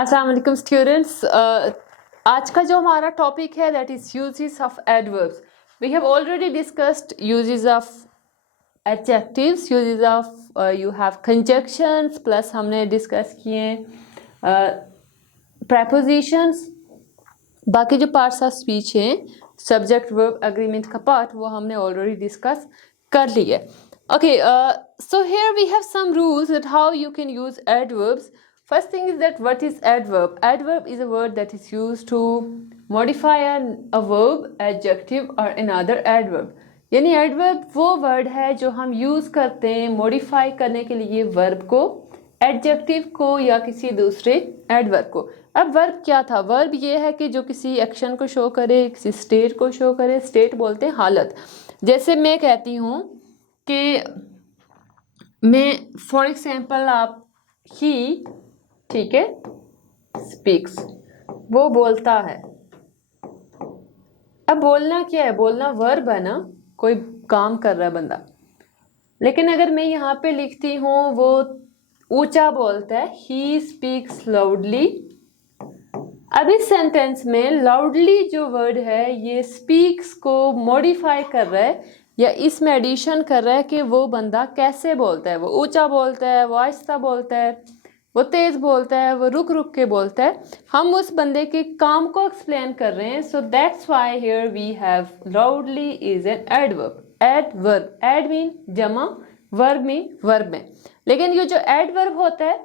अस्सलाम वालेकुम स्टूडेंट्स। आज का जो हमारा टॉपिक है that is uses of adverbs. We have already discussed uses of adjectives, uses of you have conjunctions, plus हमने डिस्कस किए प्रेपोजिशंस। बाकी जो पार्ट्स ऑफ स्पीच हैं, सब्जेक्ट वर्ब एग्रीमेंट का पार्ट, वो हमने ऑलरेडी डिस्कस कर लिए। Okay, so here we have some rules that how you can use adverbs. First thing is that what is adverb? Adverb is a word that is used to modify a verb, adjective or another adverb. यानी adverb वो word है जो हम use करते हैं modify करने के लिए verb को, adjective को या किसी दूसरे adverb को। अब verb क्या था? verb ये है कि जो किसी action को show करे, किसी state को show करे। state बोलते हैं हालत। जैसे मैं कहती हूँ कि मैं फॉर एग्जाम्पल आप ही, ठीक है, स्पीक्स, वो बोलता है। अब बोलना क्या है? बोलना वर्ब है ना, कोई काम कर रहा है बंदा। लेकिन अगर मैं यहाँ पे लिखती हूँ वो ऊंचा बोलता है, ही स्पीक्स लाउडली। अब इस सेंटेंस में लाउडली जो वर्ड है ये स्पीक्स को मॉडिफाई कर रहा है या इसमें एडिशन कर रहा है कि वो बंदा कैसे बोलता है। वो ऊंचा बोलता है, वो आहिस्ता बोलता है, वो तेज बोलता है, वो रुक रुक के बोलता है। हम उस बंदे के काम को एक्सप्लेन कर रहे हैं। So that's why here we have loudly is an adverb. Adverb, ad mean जमा, वर्ब मीन वर्ब में। लेकिन ये जो एडवर्ब होता है,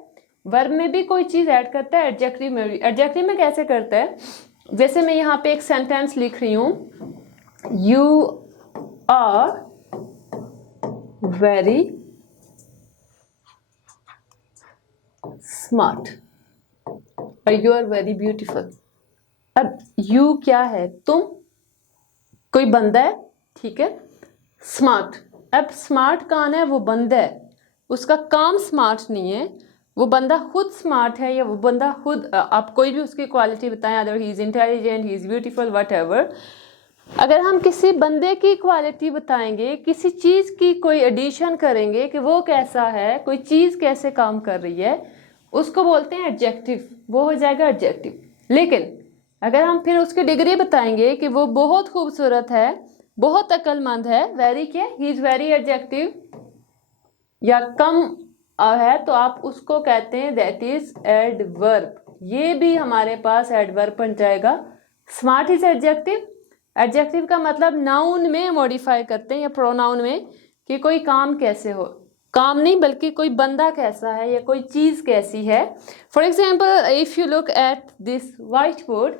वर्ब में भी कोई चीज ऐड करता है, एडजेक्टिव में भी। एडजेक्टिव में कैसे करता है? जैसे मैं यहाँ पे एक सेंटेंस लिख रही हूँ, you are very smart or you are very beautiful। अब you क्या है? तुम, कोई बंदा है, ठीक है। स्मार्ट, अब स्मार्ट कौन है? वो बंदा है, उसका काम स्मार्ट नहीं है। वो बंदा खुद स्मार्ट है या वो बंदा खुद, आप कोई भी उसकी क्वालिटी बताएं, other he is intelligent, he is beautiful, what ever. अगर हम किसी बंदे की क्वालिटी बताएंगे, किसी चीज़ की कोई एडिशन करेंगे कि वो कैसा है, कोई चीज़ कैसे काम कर रही है, उसको बोलते हैं एडजेक्टिव। वो हो जाएगा एडजेक्टिव। लेकिन अगर हम फिर उसकी डिग्री बताएंगे कि वो बहुत खूबसूरत है, बहुत अक्लमंद है, वेरी क्या, ही इज़ वेरी एडजेक्टिव, या कम है, तो आप उसको कहते हैं दैट इज एडवर्ब। ये भी हमारे पास एडवर्ब बन जाएगा। Smart is adjective. एडजेक्टिव का मतलब नाउन में मॉडिफाई करते हैं या प्रोनाउन में कि कोई काम कैसे हो, काम नहीं बल्कि कोई बंदा कैसा है या कोई चीज़ कैसी है। For example if you look at this white board,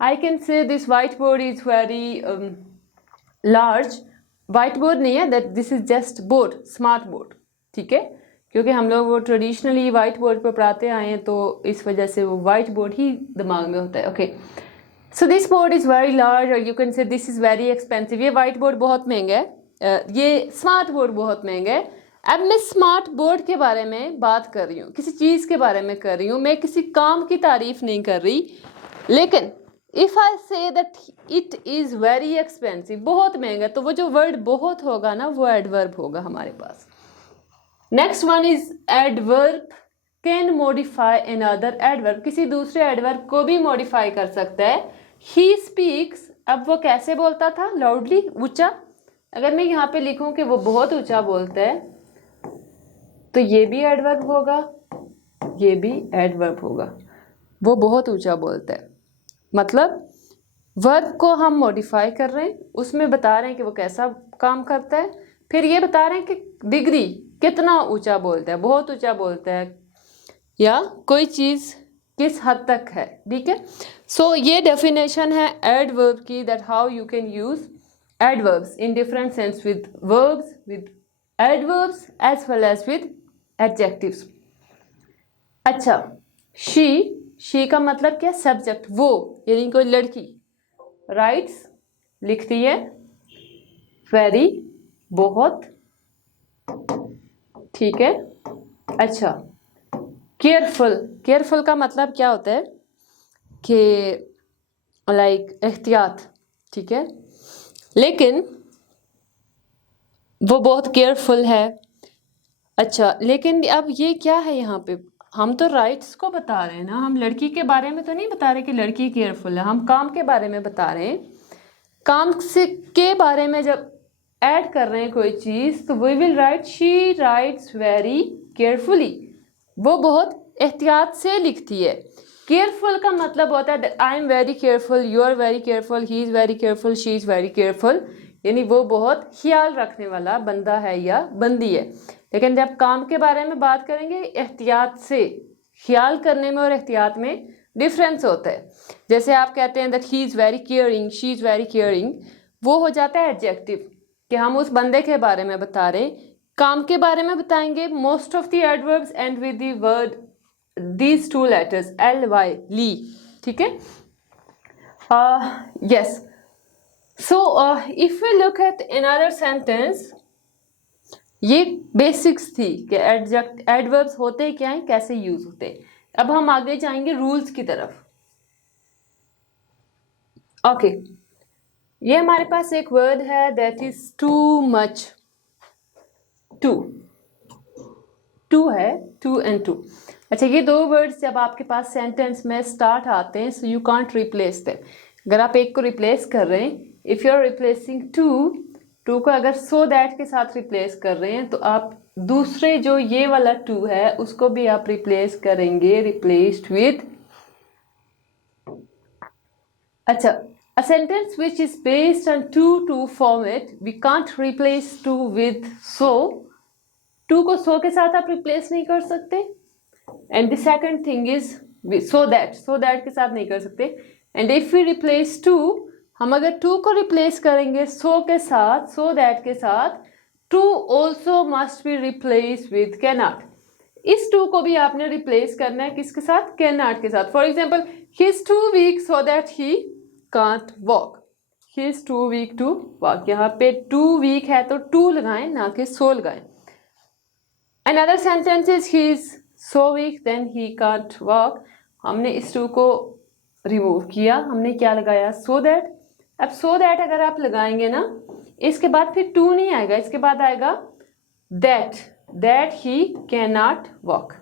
I can say this white board is very large. White board नहीं है, that this is just board, smart board, ठीक है, क्योंकि हम लोग वो ट्रेडिशनली वाइट बोर्ड पर पढ़ाते आए हैं तो इस वजह से वो वाइट बोर्ड ही दिमाग में होता है। Okay, so this board is very large और you can say this is very expensive. ये वाइट बोर्ड बहुत महंगा है, ये स्मार्ट बोर्ड बहुत महंगा है। अब मैं स्मार्ट बोर्ड के बारे में बात कर रही हूँ, किसी चीज़ के बारे में कर रही हूँ, मैं किसी काम की तारीफ नहीं कर रही। लेकिन if I say that it is very expensive, बहुत महंगा, तो वो जो वर्ड बहुत होगा ना, वो एडवर्ब होगा हमारे पास। Next one is adverb can modify another adverb. किसी दूसरे एडवर्ब को भी मॉडिफाई कर सकता है। ही स्पीक्स, अब वो कैसे बोलता था? लाउडली, ऊंचा। अगर मैं यहाँ पे लिखूं कि वो बहुत ऊंचा बोलता है, तो ये भी एडवर्ब होगा, ये भी एडवर्ब होगा। वो बहुत ऊंचा बोलता है, मतलब वर्ब को हम मॉडिफाई कर रहे हैं, उसमें बता रहे हैं कि वो कैसा काम करता है। फिर ये बता रहे हैं कि डिग्री, कितना ऊंचा बोलता है, बहुत ऊंचा बोलता है, या कोई चीज़ किस हद तक है, ठीक है। सो ये डेफिनेशन है एडवर्ब की, that how you can use adverbs in different sense with verbs, with adverbs as well as with adjectives. अच्छा, शी का मतलब क्या? सब्जेक्ट, वो, यानी कोई लड़की राइट्स, लिखती है, वेरी, बहुत, ठीक है। अच्छा, केयरफुल, केयरफुल का मतलब क्या होता है कि लाइक एहतियात, ठीक है। लेकिन वो बहुत केयरफुल है। अच्छा, लेकिन अब ये क्या है यहाँ पे? हम तो राइट्स को बता रहे हैं ना, हम लड़की के बारे में तो नहीं बता रहे कि लड़की केयरफुल है, हम काम के बारे में बता रहे हैं। काम से के बारे में जब ऐड कर रहे हैं कोई चीज़ तो we will write she writes very carefully, वो बहुत एहतियात से लिखती है। केयरफुल का मतलब होता है I am very careful, you are very careful, he is very careful, she is very careful, यानी वो बहुत ख्याल रखने वाला बंदा है या बंदी है। लेकिन जब काम के बारे में बात करेंगे, एहतियात से, ख्याल करने में और एहतियात में डिफरेंस होता है। जैसे आप कहते हैं that he is very caring, she is very caring, वो हो जाता है एडजेक्टिव कि हम उस बंदे के बारे में बता रहे हैं। काम के बारे में बताएंगे, most of the adverbs and with the word these two letters ly, ली, ठीक है। yes, so if we look at another sentence, ये बेसिक्स थी कि एडवर्ब्स होते क्या हैं, कैसे यूज होते हैं। अब हम आगे जाएंगे रूल्स की तरफ। ओके, ये हमारे पास एक वर्ड है that is too much, too है, टू एंड टू। अच्छा, ये दो वर्ड्स जब आपके पास सेंटेंस में स्टार्ट आते हैं so you can't replace them. अगर आप एक को रिप्लेस कर रहे हैं, if you are replacing too को अगर सो दैट के साथ रिप्लेस कर रहे हैं तो आप दूसरे जो ये वाला टू है उसको भी आप रिप्लेस करेंगे, रिप्लेस्ड विद। अच्छा, a sentence which is based on to format, we can't replace to with so, too को सो के साथ आप रिप्लेस नहीं कर सकते। And the second thing is so that के साथ नहीं कर सकते। And if we replace too, हम अगर टू को रिप्लेस करेंगे सो के साथ, सो दैट के साथ, too also must be replace with can not. इस टू को भी आपने रिप्लेस करना है किसके साथ, कैन नॉट के साथ। For example, he is too weak so that he can't walk, he is too weak to walk. यहाँ पे टू वीक है तो टू लगाएं, ना कि सो लगाएं। Another sentence is he is so weak then he can't walk, हमने इस टू को रिमूव किया, हमने क्या लगाया, so that। अब so that अगर आप लगाएंगे ना, इसके बाद फिर टू नहीं आएगा, इसके बाद आएगा that he cannot walk,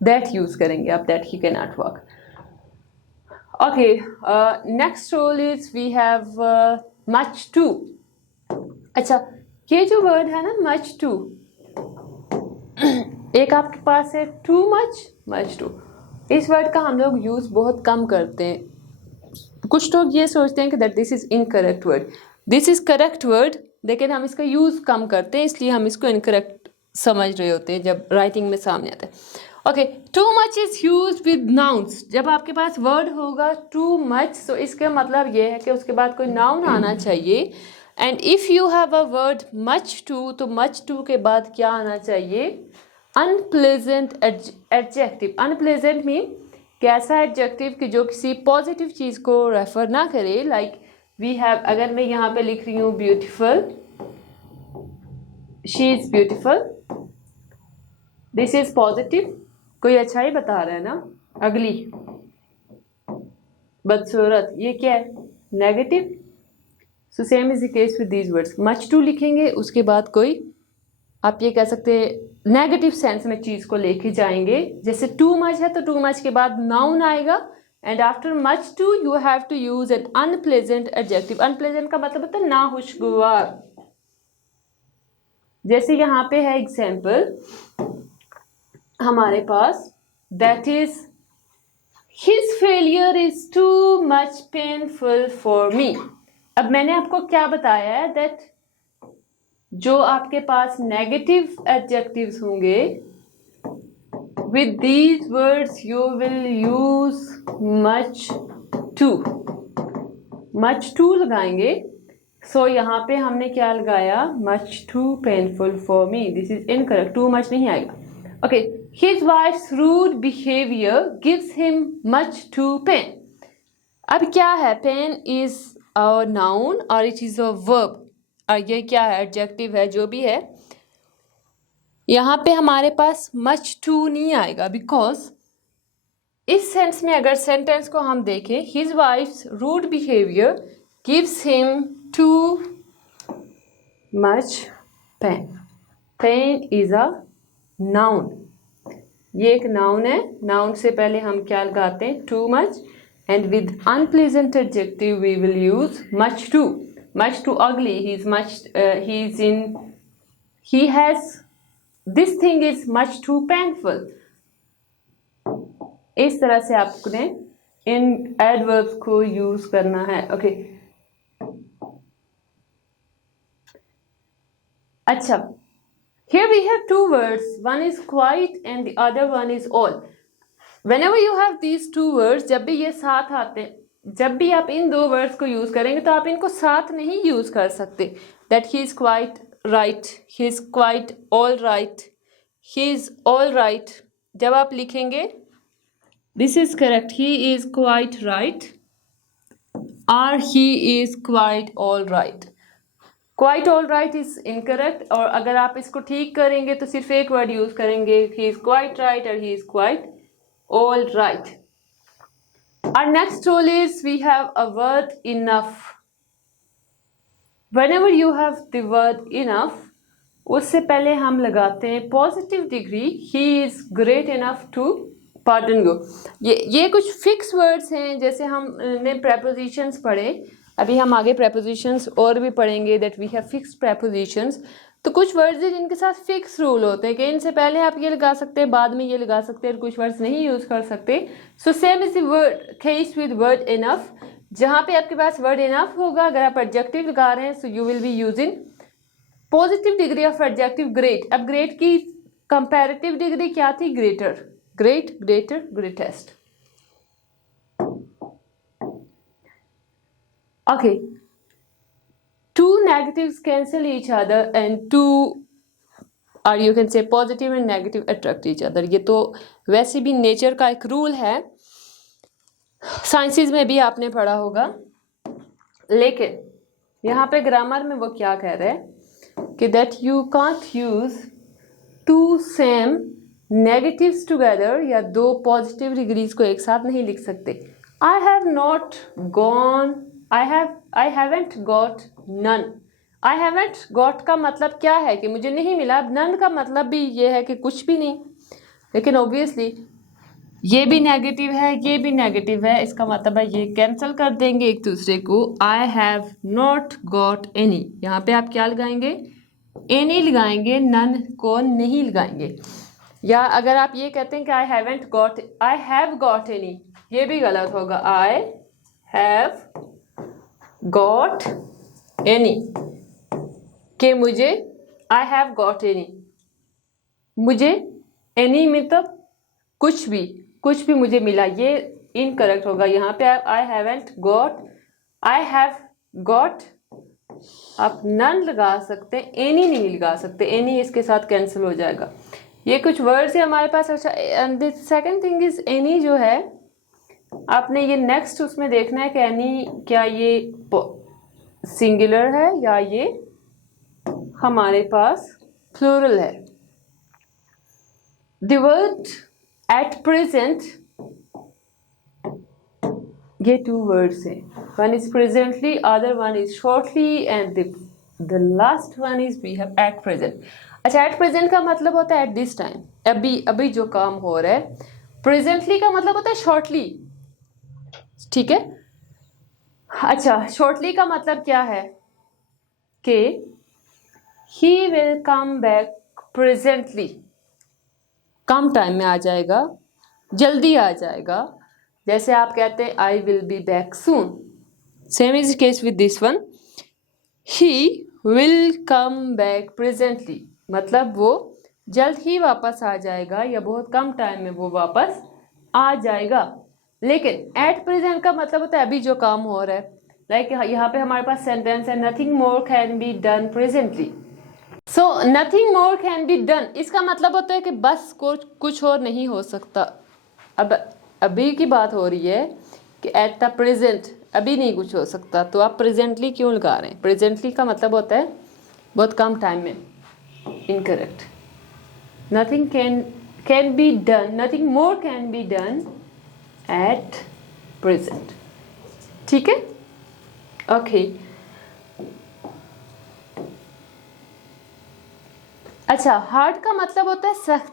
that use करेंगे आप, that he cannot walk। Okay, next rule is we have much to। अच्छा, ये जो वर्ड है ना much to, एक आपके पास है टू मच टू। इस वर्ड का हम लोग यूज़ बहुत कम करते हैं। कुछ लोग ये सोचते हैं कि that this is incorrect word, this is correct word, लेकिन हम इसका यूज़ कम करते हैं, इसलिए हम इसको इनकरेक्ट समझ रहे होते हैं जब राइटिंग में सामने आता है। Okay, too much is use with nouns. जब आपके पास वर्ड होगा टू मच तो इसका मतलब ये है कि उसके बाद कोई नाउन आना चाहिए। And if you have a word much too, तो मच टू के बाद क्या आना चाहिए, अनप्लेजेंट एडजेक्टिव। अनप्लेजेंट मीन कैसा एडजेक्टिव कि जो किसी पॉजिटिव चीज़ को रेफर ना करे। लाइक वी हैव, अगर मैं यहाँ पे लिख रही हूँ beautiful, she is beautiful, this is positive, कोई अच्छा ही बता रहा है ना। अगली, बदसूरत, ये क्या है, negative. So same is the case with these words. Much too लिखेंगे, उसके बाद कोई, आप ये कह सकते हैं नेगेटिव सेंस में चीज़ को लेके जाएंगे। जैसे टू मच है तो टू मच के बाद नाउन आएगा, and after much too you have to use an unpleasant adjective. Unpleasant का मतलब होता है नाखुशगवार। जैसे यहाँ पे है एग्जाम्पल हमारे पास, that is his failure is too much painful for me. अब मैंने आपको क्या बताया है, दैट जो आपके पास नेगेटिव एडजेक्टिव्स होंगे, with these words you will use much too लगाएंगे। सो यहाँ पे हमने क्या लगाया, much too painful for me, this is incorrect, too much नहीं आएगा। Okay, his wife's rude behaviour gives him much too pain. अब क्या है, पेन इज अ नाउन और इट इज अ वर्ब, और ये क्या है, एडजेक्टिव है, जो भी है। यहाँ पे हमारे पास मच टू नहीं आएगा, बिकॉज इस सेंस में अगर सेंटेंस को हम देखें, his wife's rude behaviour gives him too much pain, pain is a noun. ये एक नाउन है, नाउन से पहले हम क्या लगाते हैं, too much, and with unpleasant adjective we will use much too ugly, he is in, he has, this thing is much too painful. इस तरह से आपने इन एडवर्ब्स को यूज करना है। ओके अच्छा, here we have two words, one is quite and the other one is all. Whenever you have these two words, जब भी ये साथ आते हैं, जब भी आप इन दो वर्ड्स को यूज करेंगे तो आप इनको साथ नहीं यूज कर सकते। that he is quite right, he is quite all right, he is all right, जब आप लिखेंगे this is correct, he is quite right or he is quite all right, quite all right is incorrect। और अगर आप इसको ठीक करेंगे तो सिर्फ एक वर्ड यूज करेंगे, he is quite right और he is quite all right। Our next rule is we have a word enough। Whenever you have the word enough, उससे पहले हम लगाते हैं positive degree, he is great enough to pardon you। ये कुछ fix words हैं, जैसे हमने prepositions पढ़े, अभी हम आगे prepositions और भी पढ़ेंगे, that we have fixed prepositions। तो कुछ वर्ड्स हैं जिनके साथ फिक्स रूल होते हैं कि इनसे पहले आप ये लगा सकते हैं, बाद में ये लगा सकते हैं, कुछ वर्ड्स नहीं यूज कर सकते। सो same is the word case with word enough. जहाँ पे आपके पास वर्ड इनफ होगा, अगर आप एडजेक्टिव लगा रहे हैं, so you will be using positive degree of adjective great. अब ग्रेट की कंपैरेटिव डिग्री क्या थी, greater, great, greater, greatest. Okay, two negatives cancel each other and two, or you can say positive and negative attract each other। ये तो वैसे भी nature का एक रूल है, साइंसेस में भी आपने पढ़ा होगा। लेकिन यहाँ पे ग्रामर में वो क्या कह रहे हैं कि that you can't use two same negatives together, या दो पॉजिटिव डिग्रीज को एक साथ नहीं लिख सकते। I have not gone, I haven't got none। I haven't got का मतलब क्या है कि मुझे नहीं मिला। none का मतलब भी ये है कि कुछ भी नहीं, लेकिन ऑब्वियसली ये भी नेगेटिव है, ये भी नेगेटिव है, इसका मतलब है ये कैंसिल कर देंगे एक दूसरे को। I have not got any, यहाँ पे आप क्या लगाएंगे, any लगाएंगे, none को नहीं लगाएंगे। या अगर आप ये कहते हैं कि I haven't got, I have got any, ये भी गलत होगा। I have got any के मुझे, I have got any, मुझे any मतलब कुछ भी मुझे मिला, ये इनकरेक्ट होगा। यहाँ पे आप I haven't got, I have got, आप none लगा सकते हैं, any नहीं लगा सकते, any इसके साथ कैंसिल हो जाएगा। ये कुछ वर्ड्स है हमारे पास। अच्छा, and the second thing is any जो है, आपने ये नेक्स्ट उसमें देखना है कि any क्या ये सिंगुलर है या ये हमारे पास प्लूरल है। The word at present, ये two words हैं, one is presently, other one is shortly, and the last one is we have at present। अच्छा, at present का मतलब होता है at this time, अभी जो काम हो रहा है। presently का मतलब होता है shortly, ठीक है। अच्छा, shortly का मतलब क्या है कि he will come back presently, come time में आ जाएगा, जल्दी आ जाएगा। जैसे आप कहते हैं I will be back soon, same is the case with this one, he will come back presently, मतलब वो जल्द ही वापस आ जाएगा या बहुत कम टाइम में वो वापस आ जाएगा। लेकिन at present का मतलब होता है अभी जो काम हो रहा है। लाइक यहाँ पे हमारे पास सेंटेंस है nothing more can be done presently। So nothing more can be done, इसका मतलब होता है कि बस कुछ और नहीं हो सकता। अब अभी की बात हो रही है कि एट द प्रेजेंट अभी नहीं कुछ हो सकता, तो आप प्रेजेंटली क्यों लगा रहे हैं। प्रेजेंटली का मतलब होता है बहुत कम टाइम में, incorrect. Nothing can be done, nothing more can be done at present, ठीक है। ओके, अच्छा, हार्ड का मतलब होता है सख्त।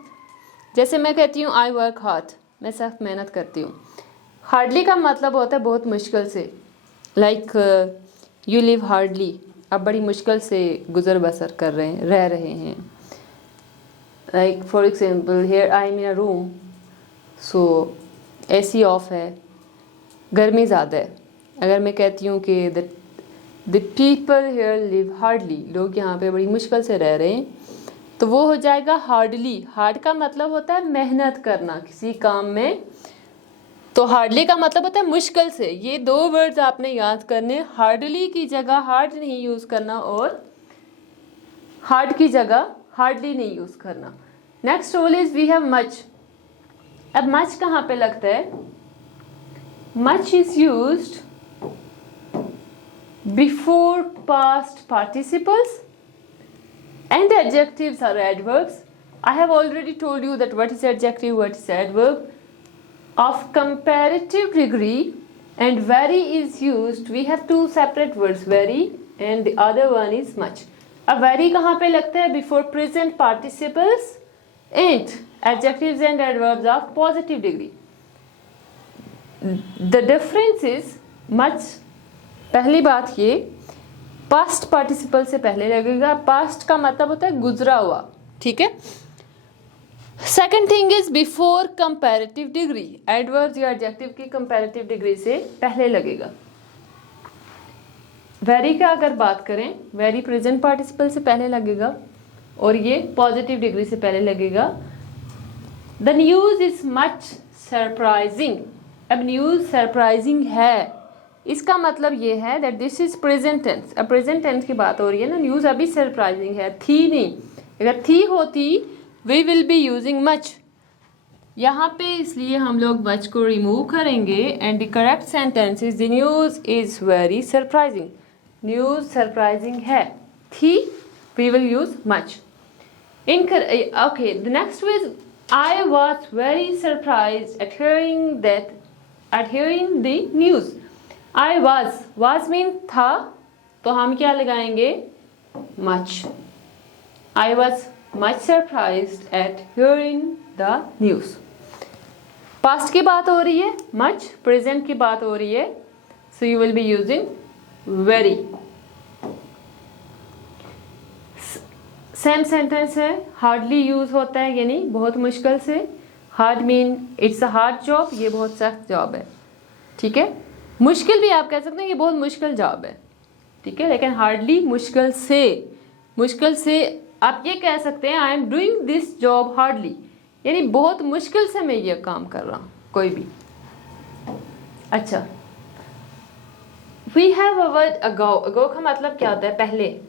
जैसे मैं कहती हूँ आई वर्क हार्ड, मैं सख्त मेहनत करती हूँ। हार्डली का मतलब होता है बहुत मुश्किल से, लाइक यू लिव हार्डली, आप बड़ी मुश्किल से गुजर बसर कर रहे हैं, रह रहे हैं। Like for example here I am in a room, so AC of है, गर्मी ज़्यादा है। अगर मैं कहती हूँ कि the people here live hardly, लोग यहाँ पे बड़ी मुश्किल से रह रहे हैं, तो वो हो जाएगा हार्डली। हार्ड का मतलब होता है मेहनत करना किसी काम में, तो हार्डली का मतलब होता है मुश्किल से। ये 2 वर्ड्स आपने याद करने, हार्डली की जगह हार्ड नहीं यूज़ करना और हार्ड की जगह हार्डली नहीं यूज़ करना। Next rule is we have much. अब मच कहाँ पे लगता है? Much is used before past participles and adjectives are adverbs. I have already told you that what is adjective, what is adverb. Of comparative degree and very is used. We have 2 separate words, very and the other one is much. अब very कहाँ पे लगता है? Before present participles and adjectives and adverbs of positive degree. The difference is much, पहली बात ये past participle से पहले लगेगा। पास्ट का मतलब होता है गुजरा हुआ, ठीक है। Second thing is before comparative degree, adverbs या एडजेक्टिव की कंपैरेटिव डिग्री से पहले लगेगा। वेरी का अगर बात करें, वेरी प्रेजेंट पार्टिसिपल से पहले लगेगा और ये पॉजिटिव डिग्री से पहले लगेगा। The news is much surprising. अब न्यूज सरप्राइजिंग है, इसका मतलब ये है that this is present tense. अब प्रेजेंट टेंस की बात हो रही है ना, न्यूज़ अभी सरप्राइजिंग है, थी नहीं। अगर थी होती we will be using much यहाँ पे, इसलिए हम लोग मच को रिमूव करेंगे and the correct sentence is the news is very surprising. News surprising है, थी, we will use much. Okay, the next is I was very surprised at hearing the news. I was mean था, तो हम क्या लगाएंगे? much. I was much surprised at hearing the news. Past की बात हो रही है, much, प्रेजेंट की बात हो रही है, so you will be using very. Same sentence है, हार्डली यूज होता है, यानी बहुत मुश्किल से। Hard mean it's a hard job, ये बहुत सख्त जॉब है, ठीक है। मुश्किल भी आप कह सकते हैं, ये बहुत मुश्किल जॉब है, ठीक है। लेकिन हार्डली मुश्किल से आप ये कह सकते हैं I am doing this job hardly, यानी बहुत मुश्किल से मैं ये काम कर रहा हूँ, कोई भी। अच्छा, वी हैव अ वर्ड अगो। अगो का मतलब क्या होता है? पहले।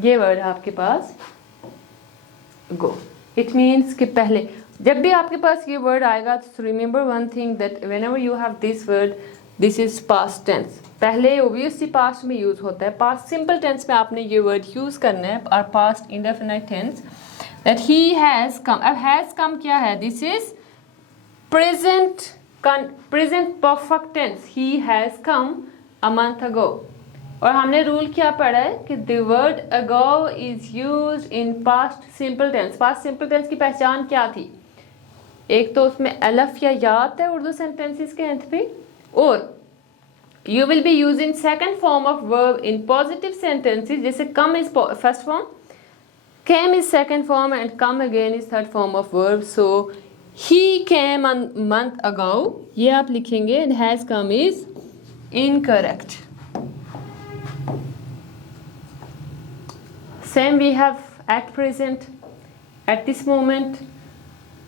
ये वर्ड है आपके पास गो, इट मीन्स कि पहले। जब भी आपके पास ये वर्ड आएगा तो remember one thing that whenever you have this word, this is past tense. पहले ओबियसली पास्ट में यूज होता है, पास्ट सिंपल टेंस में आपने ये वर्ड यूज करना है, और past indefinite tense that he has come. अब हैज कम क्या है? This is present perfect tense, he has come a month ago. और हमने रूल क्या पढ़ा है कि the word ago is used in past simple tense. Past simple tense की पहचान क्या थी? एक तो उसमें अलफ या याद है उर्दू सेंटेंसेस के अंत पे, और you will be using second form of verb in positive sentences, जैसे come is first form, came is second form and come again is third form of verb. So he came a month ago, ये आप लिखेंगे, and has come is incorrect. Same we have at present, at this moment,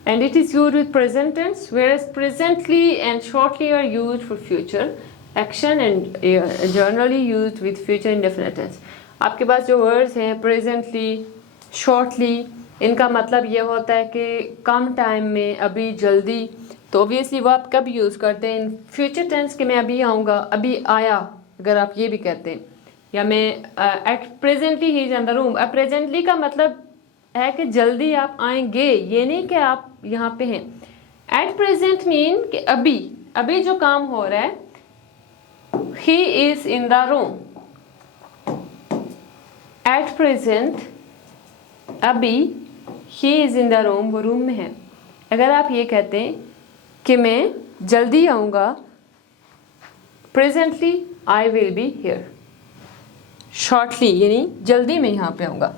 and it is used with present tense, whereas presently and shortly are used for future action and generally used with future indefinite tense. आपके पास जो words हैं presently, shortly, इनका मतलब ये होता है कि कम time में, अभी, जल्दी। तो obviously वो आप कब यूज़ करते हैं? फ्यूचर टेंस के मैं अभी आऊँगा, अभी आया, अगर आप ये भी कहते हैं, या मैं at presently he is in the room. अब प्रेजेंटली का मतलब है कि जल्दी आप आएंगे, ये नहीं कि आप यहाँ पे हैं। एट प्रेजेंट मीन कि अभी जो काम हो रहा है, he is in the room. At present, अभी he is in the room, वो रूम में है। अगर आप ये कहते हैं कि मैं जल्दी आऊँगा, presently I will be here, shortly यानी जल्दी मैं यहाँ पे आऊँगा।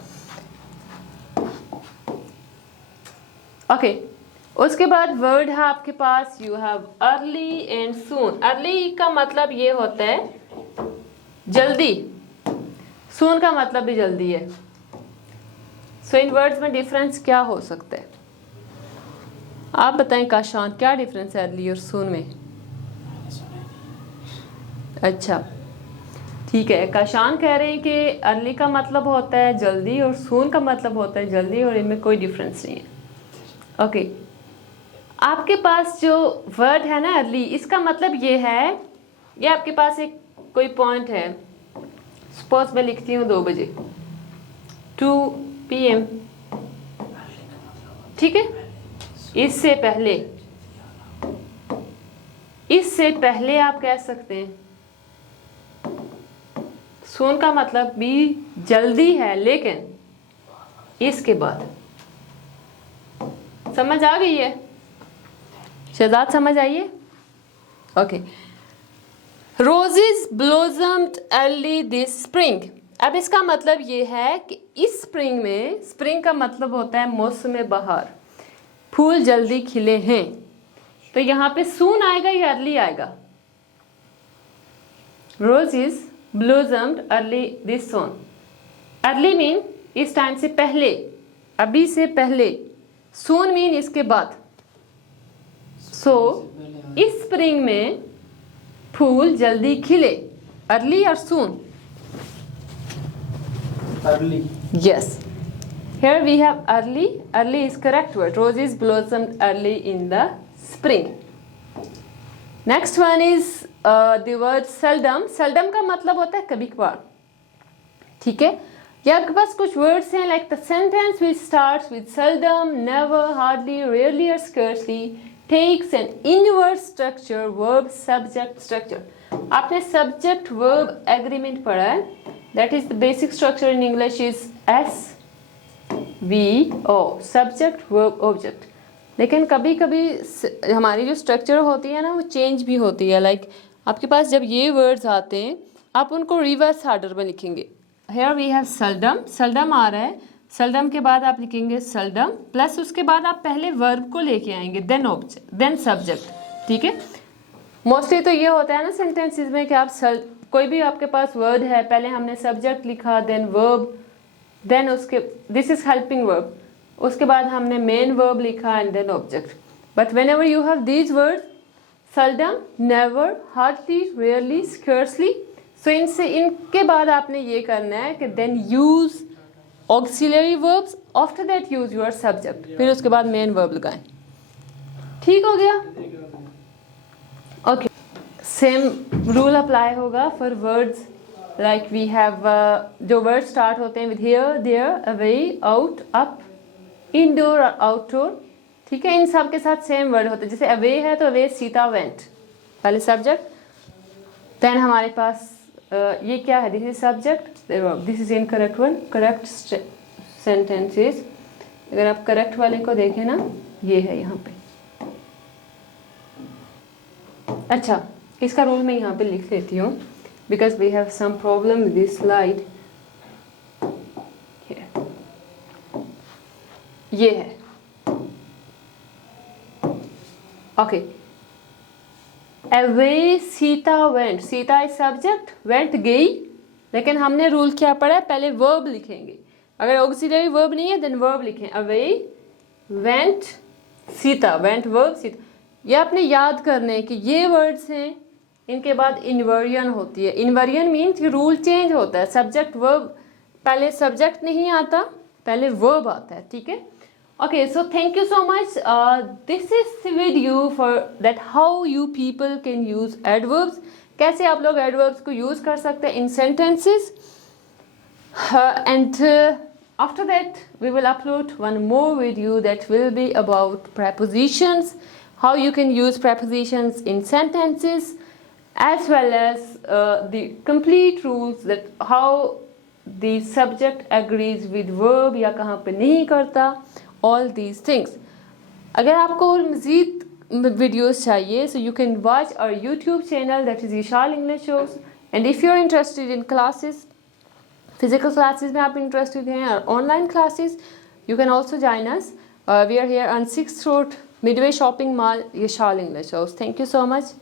ओके, उसके बाद वर्ड है आपके पास, you have early and soon. Early का मतलब ये होता है जल्दी, सून का मतलब भी जल्दी है। सो इन वर्ड्स में डिफरेंस क्या हो सकता है, आप बताएं काशान, क्या डिफरेंस है अर्ली और सून में? अच्छा ठीक है, काशान कह रहे हैं कि अर्ली का मतलब होता है जल्दी और सून का मतलब होता है जल्दी, और इनमें कोई डिफरेंस नहीं है। ओके, आपके पास जो वर्ड है ना अर्ली, इसका मतलब ये है, ये आपके पास एक कोई पॉइंट है, सपोज मैं लिखती हूँ 2 बजे, 2 PM, ठीक है, इससे पहले, इससे पहले आप कह सकते हैं। सून का मतलब भी जल्दी है, लेकिन इसके बाद। समझ आ गई है शहजाद, समझ आइए? Okay, roses blossomed early this spring. अब इसका मतलब ये है कि इस स्प्रिंग में, स्प्रिंग का मतलब होता है मौसम बहार, फूल जल्दी खिले हैं। तो यहाँ पे सून आएगा या अर्ली आएगा? Roses blossomed early this soon. Early mean इस टाइम से पहले, अभी से पहले, सून मीन इसके बाद। सो इस स्प्रिंग में फूल जल्दी खिले, अर्ली और सून? Early. Yes. Here we have early. Early is correct word. Roses blossomed early in the spring. Next one is the word seldom. Seldom का मतलब होता है कभी कभार, ठीक है? ये आपके पास कुछ words हैं like the sentence which starts with seldom, never, hardly, rarely or scarcely takes an inverse structure, verb, subject, structure. आपने subject verb agreement पढ़ा है. That is the basic structure in English is SVO, subject verb object. लेकिन कभी कभी हमारी जो structure होती है ना वो चेंज भी होती है। लाइक आपके पास जब ये वर्ड्स आते हैं आप उनको रिवर्स ऑर्डर में लिखेंगे। Here we have seldom, seldom आ रहा है, seldom के बाद आप लिखेंगे seldom प्लस उसके बाद आप पहले वर्ब को लेके आएंगे, then object, then subject, ठीक है? मोस्टली तो ये होता है ना सेंटेंसेस में कि आप कोई भी आपके पास वर्ड है, पहले हमने सब्जेक्ट लिखा, देन वर्ब, देन उसके दिस इज हेल्पिंग वर्ब, उसके बाद हमने मेन वर्ब लिखा and then object. But whenever you have these word seldom, never, hardly, rarely, scarcely, so इनके बाद आपने ये करना है कि then use auxiliary verbs, after that use your subject, फिर उसके बाद मेन वर्ब लगाएं। ठीक हो गया? ओके, सेम रूल अप्लाई होगा for words like we have, जो वर्ड स्टार्ट होते हैं with here, there, away, out, up, indoor और आउटडोर, ठीक है? इन सब के साथ सेम वर्ड होते हैं। जैसे अवे है तो अवे सीता वेंट, पहले सब्जेक्ट, देन हमारे पास ये क्या है, this is subject, this is incorrect one, correct sentences. अगर आप करेक्ट वाले को देखें ना, ये है यहाँ पे। अच्छा, इसका रूल मैं यहाँ पे लिख लेती हूँ because we have some problem with this slide. ये है, okay, away Sita went, Sita is subject, went गई, लेकिन हमने रूल क्या पढ़ा है, पहले वर्ब लिखेंगे। अगर ऑक्सिलरी वर्ब नहीं है देन वर्ब लिखें, away went Sita, went verb Sita. ये आपने याद करने कि ये वर्ड्स हैं, इनके बाद इन्वर्जन होती है। इन्वर्जन मीन्स रूल चेंज होता है, सब्जेक्ट वर्ब, पहले सब्जेक्ट नहीं आता, पहले वर्ब आता है, ठीक है? Okay, so thank you so much. This is the video for that how you people can use adverbs. कैसे आप लोग adverbs को use कर सकते हैं in sentences. And after that, we will upload one more video that will be about prepositions, how you can use prepositions in sentences, as well as the complete rules that how the subject agrees with verb या कहाँ पे नहीं करता, all these things. अगर आपको और मज़ीद videos चाहिए, so you can watch our YouTube channel that is Vishal English shows. And if you are interested in classes, physical classes में आप इंटरेस्टेड हैं और online classes, you can also join us. We are here on 6th Road, Midway Shopping Mall, Vishal English House. Thank you so much.